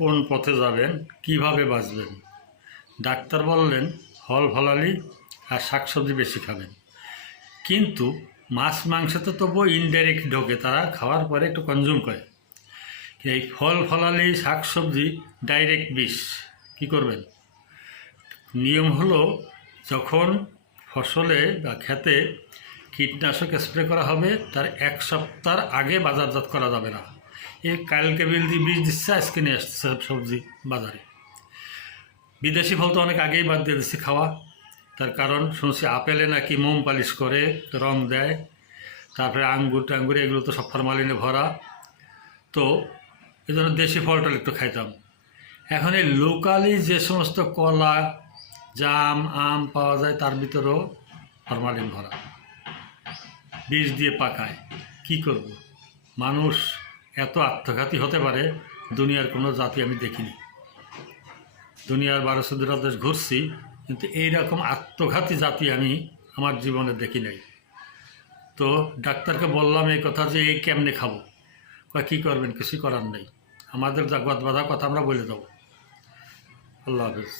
কোন পথে যাবেন, কিভাবে বাঁচবেন। ডাক্তার বললেন ফল ফলালি আর শাকসবজি বেশি খাবেন, কিন্তু মাছ মাংস তো তবুও ইনডাইরেক্ট ঢোকে, তারা খাওয়ার পরে একটু কনজিউম করে। এই ফল ফলালি শাকসবজি ডাইরেক্ট বিষ। কী করবেন? নিয়ম হলো, যখন ফসলে বা ক্ষেতে কীটনাশক স্প্রে করা হবে তার 1 সপ্তাহ আগে বাজারজাত করা যাবে না। এই কালকে বীজ দিচ্ছে, আজকে নিয়ে আসছে সবজি বাজারে। বিদেশি ফল তো অনেক আগেই বাদ দিয়ে দিচ্ছে খাওয়া। তার কারণ শুনছি আপেলে নাকি মোম পালিশ করে, রং দেয়, তারপরে আঙ্গুর টাঙ্গুর এগুলো তো সব ফরমালিনে ভরা। তো এই জন্য দেশি ফলটা একটু খাইতাম। এখন এই লোকালি যে সমস্ত কলা, জাম, আম পাওয়া যায় তার ভিতরেও ফরমালিন ভরা, বীজ দিয়ে পাকায়। কি করব? মানুষ এত আত্মঘাতী হতে পারে দুনিয়ার কোনো জাতি আমি দেখিনি। দুনিয়ার 12-13 দেশ ঘুরছি, কিন্তু এইরকম আত্মঘাতী জাতি আমি আমার জীবনে দেখি নাই। তো ডাক্তারকে বললাম এই কথা যে এই কেমনে খাবো। কী করবেন? কিছু করার নেই, আমাদের জাগত বাধা কথা আমরা বলে দেবো। আল্লাহ হাফেজ।